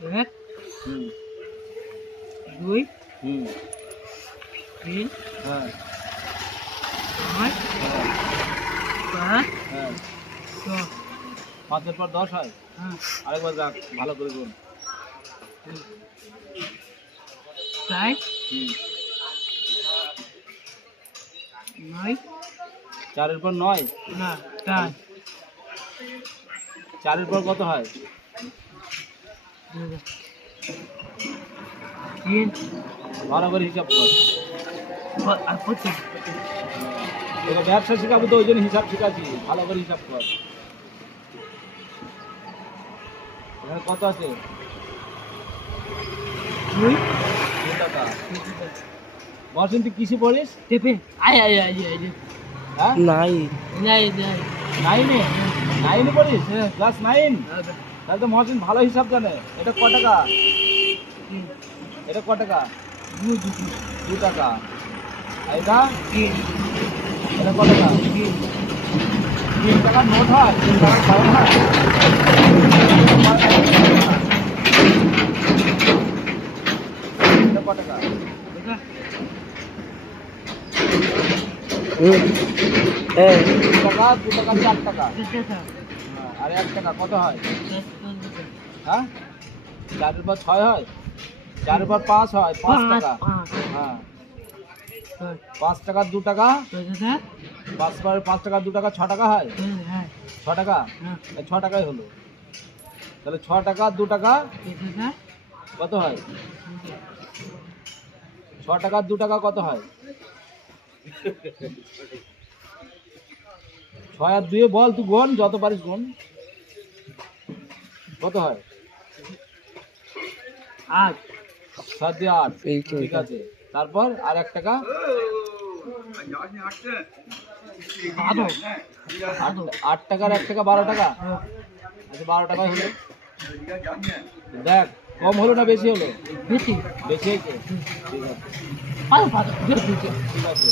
এক হুম 2 হুম 3 হ্যাঁ 5 হ্যাঁ 7 হ্যাঁ 6 5 এর পর 10 হয়। হ্যাঁ আরেকবার রাখ, ভালো করে গুন। 4 হুম 9 4 এর পর 9, না 4 4 এর পর কত হয়? 3 ভালো করে হিসাব কর। আর 5 তোকে ব্যবসা শেখাবো তো, ওই জন্য হিসাব শেখাচ্ছি, ভালো করে হিসাব কর। এখানে কত আছে? 2 2 টাকা। বলছেন তুই কিসে পড়িস? টেপে আয় হ্যাঁ নাই 9-এ? 9-এ পড়িস? ক্লাস 9? তাহলে তো মহসিন ভালো হিসাব জানে। এটা ক টাকা? এটা ক টাকা? 2 টাকা। আর এটা? এটা ক টাকা? 3 টাকার নোট হয়? 3 টাকার কয়েন হয়? এটা ক টাকা? 2 টাকা, 2 টাকা, 4 টাকা। হ্যাঁ, আর 1 টাকা কত হয়? হ্যাঁ 4 এর পর 6 হয়, 4 এর পর 5 হয়, 5 টাকা। হ্যাঁ 5 টাকা 2 টাকা, 5 টাকা 2 টাকা 6 টাকা হয়। 6 টাকা, 6 টাকাই হলো। তাহলে 6 টাকা 2 টাকা কত হয়? 6 টাকা 2 টাকা কত হয়? 6 আর 2 বল, তুই গোন, যত পারিস গোন। কত হয়? 8 7 দিয়ে 8, ঠিক আছে। তারপর আর 1 টাকা, 8 টাকার 1 টাকা 12 টাকা। আচ্ছা 12 টাকাই হলো। দেখ কম হলো না বেশি হলো? বেশি বেশি হয়েছে, ঠিক আছে। ঠিক আছে ঠিক আছে।